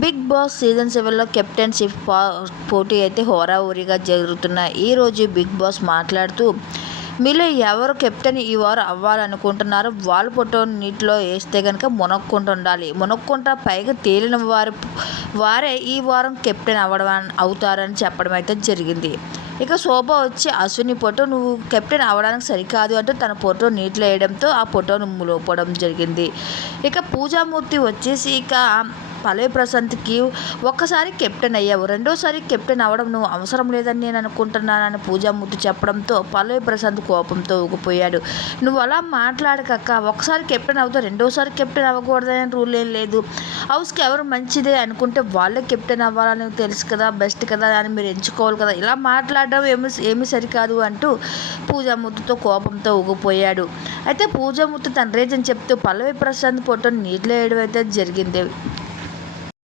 Big Boss season సెవెన్లో కెప్టెన్షిప్ పా పోటీ అయితే హోరాహోరీగా జరుగుతున్న ఈరోజు బిగ్ బాస్ మాట్లాడుతూ మీలో ఎవరు కెప్టెన్ ఈ వారం అవ్వాలనుకుంటున్నారో వాళ్ళ ఫోటో నీటిలో వేస్తే కనుక మునక్కుంటుండాలి. మునక్కుంటా పైగా తేలిన వారు వారే ఈ వారం కెప్టెన్ అవ్వడం అవుతారని చెప్పడం అయితే జరిగింది. ఇక శోభ వచ్చి అశ్విని ఫోటో నువ్వు కెప్టెన్ అవ్వడానికి సరికాదు అంటూ తన ఫోటో నీటిలో వేయడంతో ఆ ఫోటోను లోపడం జరిగింది. ఇక పూజామూర్తి వచ్చేసి ఇక పల్లవి ప్రశాంత్కి ఒక్కసారి కెప్టెన్ అయ్యావు. రెండోసారి కెప్టెన్ అవ్వడం నువ్వు అవసరం లేదని నేను అనుకుంటున్నానని పూజామూర్తి చెప్పడంతో పల్లవి ప్రశాంత్ కోపంతో ఊగిపోయాడు. నువ్వు అలా మాట్లాడకక్క. ఒకసారి కెప్టెన్ అవుతావు రెండోసారి కెప్టెన్ అవ్వకూడదని రూల్ ఏం లేదు. హౌస్కి ఎవరు మంచిదే అనుకుంటే వాళ్ళే కెప్టెన్ అవ్వాలని తెలుసు కదా బెస్ట్ కదా అని మీరు ఎంచుకోవాలి కదా. ఇలా మాట్లాడడం ఏమి ఏమీ సరికాదు అంటూ పూజామూర్తితో కోపంతో ఊగిపోయాడు. అయితే పూజామూర్తి తన రీజన్ చెప్తూ పల్లవి ప్రశాంత్ ఫోటోని నీటిలో వేయడం అయితే జరిగింది.